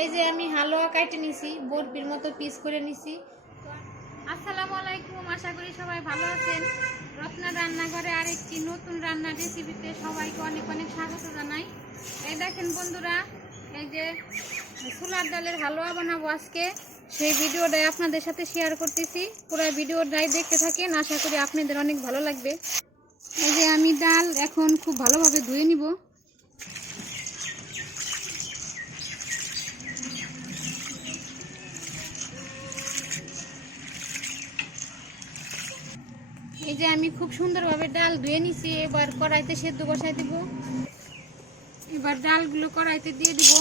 এই যে আমি হালুয়া কাটে নিছি, বরফির মতো পিস করে নিছি। আসসালামু আলাইকুম, আশা করি সবাই ভালো আছেন। রত্না রান্নাঘরে আরেকটি নতুন রান্নার রেসিপিতে সবাইকে অনেক অনেক স্বাগত জানাই। এই দেখেন বন্ধুরা, এই যে ছোলার ডালের হালুয়া বানাবো আজকে, সেই ভিডিওটাই আপনাদের সাথে শেয়ার করতেছি। পুরো ভিডিওটাই দেখতে থাকেন, আশা করি আপনাদের অনেক ভালো লাগবে। এই যে আমি ডাল এখন খুব ভালোভাবে ধুয়ে নিব। এই যে আমি খুব সুন্দরভাবে ডাল ধুয়ে নিছি। এবার কড়াইতে সেদ্ধ বসাই দিব। এবার ডালগুলো কড়াইতে দিয়ে দিব।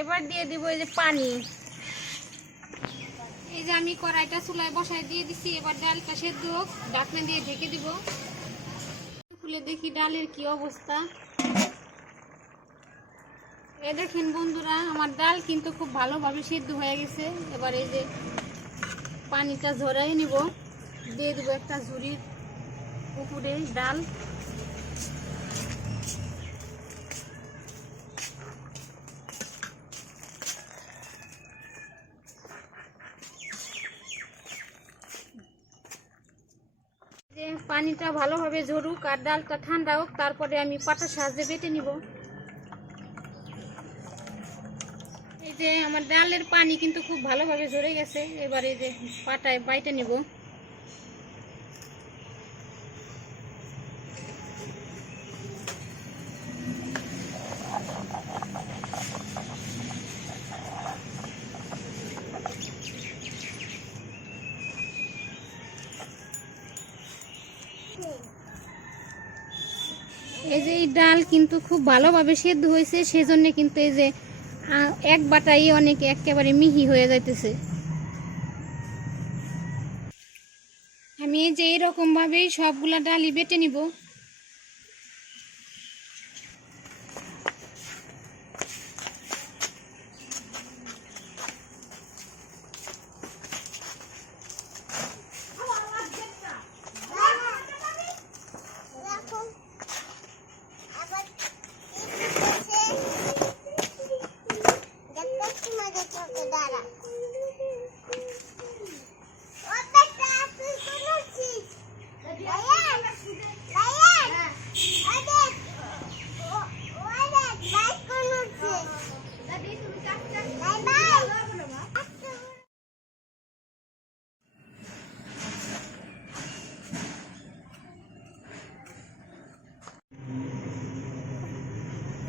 এবার দিয়ে দিব এই যে পানি। এই যে আমি কড়াইটা চুলায় বসাই দিয়ে দিছি। এবার ডালটা সেদ্ধ হোক, ঢাকনা দিয়ে ঢেকে দিব। খুলে দেখি ডালের কি অবস্থা। এই দেখেন বন্ধুরা, আমার ডাল কিন্তু খুব ভালোভাবে সিদ্ধ হয়ে গেছে। এবার এই যে পানিটা ঝরাই নিব, দিয়ে দেবো একটা ঝুড়ির উপরে ডাল। যে পানিটা ভালোভাবে ঝরুক আর ডালটা ঠান্ডা হোক, তারপরে আমি পাটার সাহায্যে বেটে নিব। এই যে আমার ডালের পানি কিন্তু খুব ভালোভাবে ঝরে গেছে। এবার এই যে পাটায় বাইটে নিব। এই যে এই ডাল কিন্তু খুব ভালোভাবে সেদ্ধ হয়েছে, সেজন্য কিন্তু এই যে এক বাটাই অনেক একেবারে মিহি হয়ে যাইতেছে। আমি এই যে এইরকম ভাবেই সবগুলা ডালই বেটে নিব।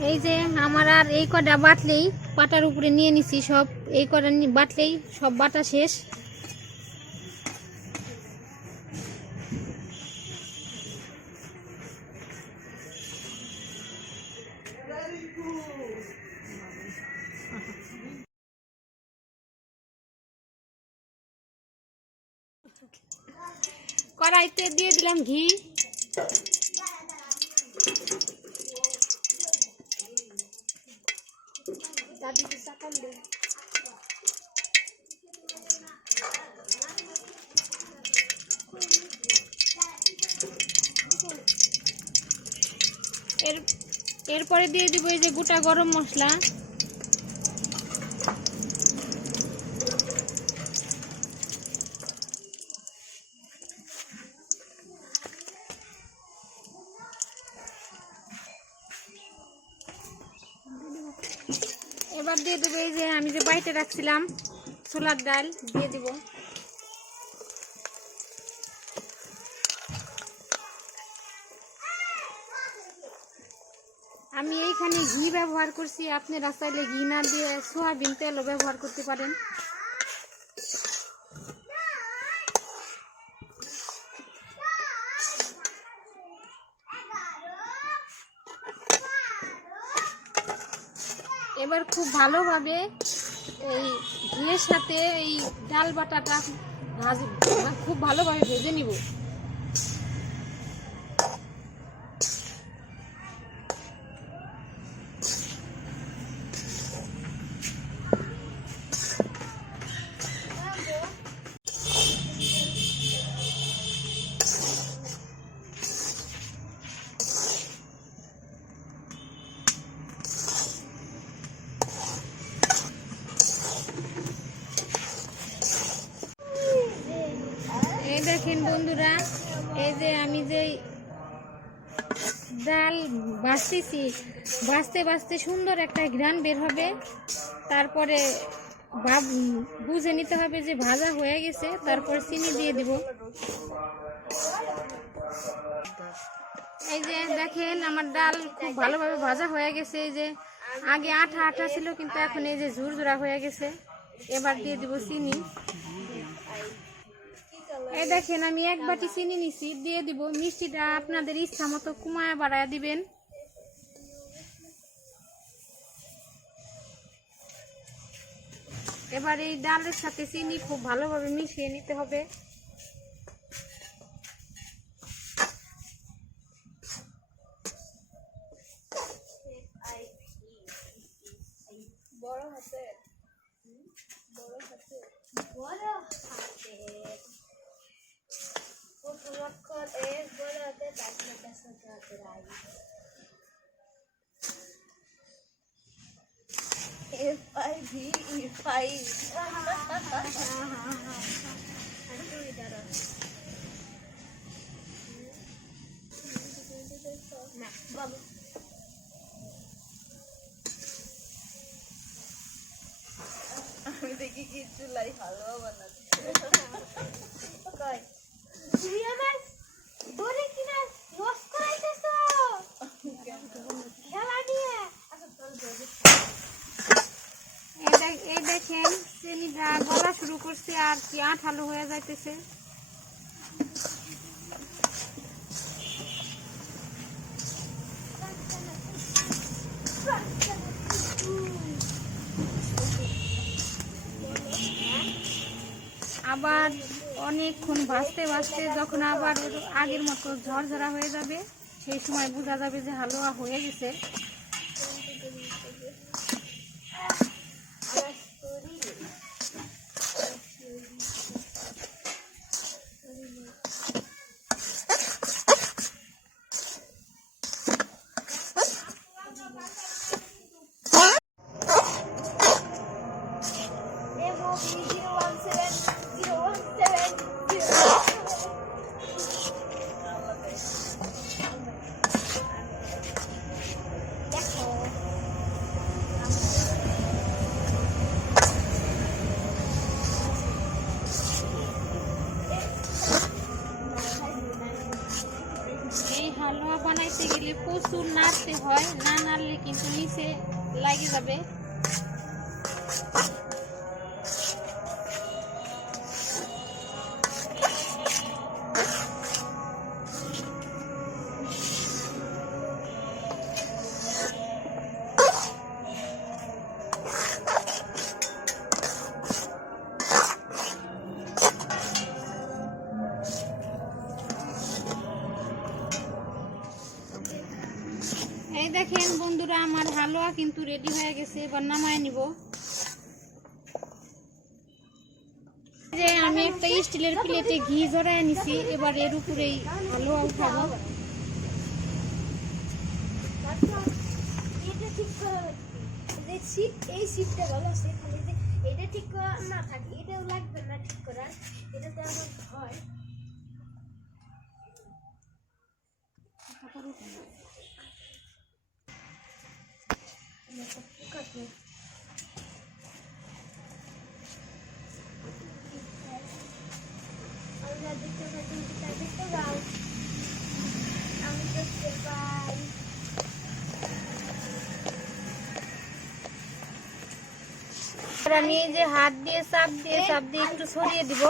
এই যে আমার আর এই কটা বাটলেই, পাটার উপরে নিয়ে নিছি সব, এই কটা বাটলেই সব বাটা শেষ। কড়াইতে দিয়ে দিলাম ঘি। এরপরে দিয়ে দিব এই যে গোটা গরম মশলা। এবার দিয়ে দেবো এই যে আমি যে বাইটে রাখছিলাম ছোলার ডাল, দিয়ে দিব। আমি এইখানে ঘি ব্যবহার করছি, আপনারা চাইলে ঘি না দিয়ে সয়াবিন তেলও ব্যবহার করতে পারেন। এবার খুব ভালোভাবে এই ঘিয়ের সাথে এই ডাল বাটাটা খুব ভালোভাবে ভেজে নিব। দেখেন বন্ধুরা, এই যে আমি যে ডাল ভাজতেছি, ভাজতে ভাজতে সুন্দর একটা ঘ্রাণ বের হবে। তারপরে বুঝে নিতে হবে যে ভাজা হয়ে গেছে, তারপর চিনি দিয়ে দিব। এই যে দেখেন আমার ডাল খুব ভালোভাবে ভাজা হয়ে গেছে। এই যে আগে আঠা আঠা ছিল, কিন্তু এখন এই যে ঝুরঝুরা হয়ে গেছে। এবার দিয়ে দিব চিনি। এই দেখেন আমি 1 বাটি চিনি নিছি, দিয়ে দিব। মিষ্টিটা আপনাদের ইচ্ছা মতো কমায়া বাড়ায়া দিবেন। এবার এই ডালের সাথে চিনি খুব ভালোভাবে মিশিয়ে নিতে হবে। আমি দেখি কি চুলাই ভালো বানাচ্ছি। তুমি আমার দড়ি কিনা লস করাইতেছো খেলা নিয়ে। এই দেখেন চিনিটা গলা শুরু করছে আর কি আঠালো হয়ে যাইতেছে। আবার অনেকক্ষণ ভাজতে ভাজতে যখন আবার আগের মতো ঝরঝরা হয়ে যাবে, সেই সময় বোঝা যাবে যে হালুয়া হয়ে গেছে। হালুয়া বানাইতে গেলে প্রচুর নাড়তে হয়, না নাড়লে কিন্তু নিচে লাগে যাবে। এই দেখেন বন্ধুরা, আমার হালুয়া কিন্তু রেডি হয়ে গেছে। এবার নামায় নিব। যে আমি একটা স্টিলের প্লেটে ঘি জড়ায় নিছি, এবার এর উপরেই হালুয়া উঠাবো। এটা ঠিক করা লাগবে। এই সিটটা ভালো আছে, এটা ঠিক করা না থাকে, এটাও লাগবে না ঠিক করার। এটা তো আমার হয়। আমি দেখতে পাই। আমি এই যে হাত দিয়ে চাপ দিয়ে একটু ছড়িয়ে দিব।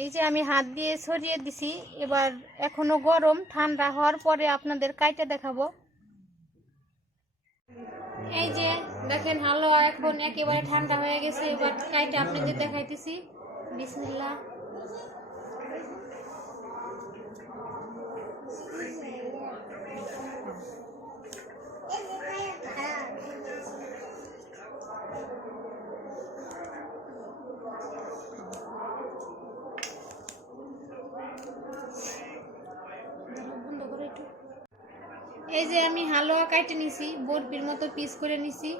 এই যে আমি হাত দিয়ে ছড়িয়ে দিছি। এবার এখনো গরম, ঠান্ডা হওয়ার পরে আপনাদের কাইটে দেখাবো। এই যে দেখেন হালুয়া এখন একেবারে ঠান্ডা হয়ে গেছে। এবার কাইটে আপনাদের দেখাইতেছি। বিসমিল্লাহ। এই যে আমি হালুয়া কাটে নিছি, বরফির মতো পিস করে নিছি।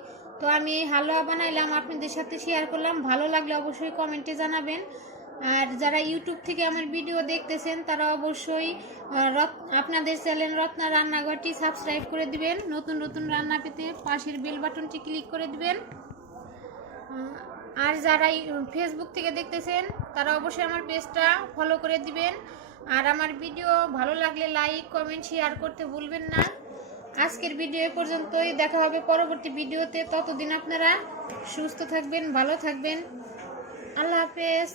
তো আমি এই হালুয়া বানাইলাম, আপনাদের সাথে শেয়ার করলাম। ভালো লাগলে অবশ্যই কমেন্টে জানাবেন। আর যারা ইউটিউব থেকে আমার ভিডিও দেখতেছেন তারা অবশ্যই আপনাদের চ্যানেল রত্না রান্নাঘরটি সাবস্ক্রাইব করে দিবেন। নতুন নতুন রান্না পেতে পাশের বেল বাটনটি ক্লিক করে দিবেন। আর যারা ফেসবুক থেকে দেখতেছেন তারা অবশ্যই আমার পেজটা ফলো করে দিবেন। আর আমার ভিডিও ভালো লাগলে লাইক কমেন্ট শেয়ার করতে ভুলবেন না। আজকের ভিডিও এ পর্যন্তই, দেখা হবে পরবর্তী ভিডিওতে। ততদিন আপনারা সুস্থ থাকবেন, ভালো থাকবেন। আল্লাহ হাফেজ।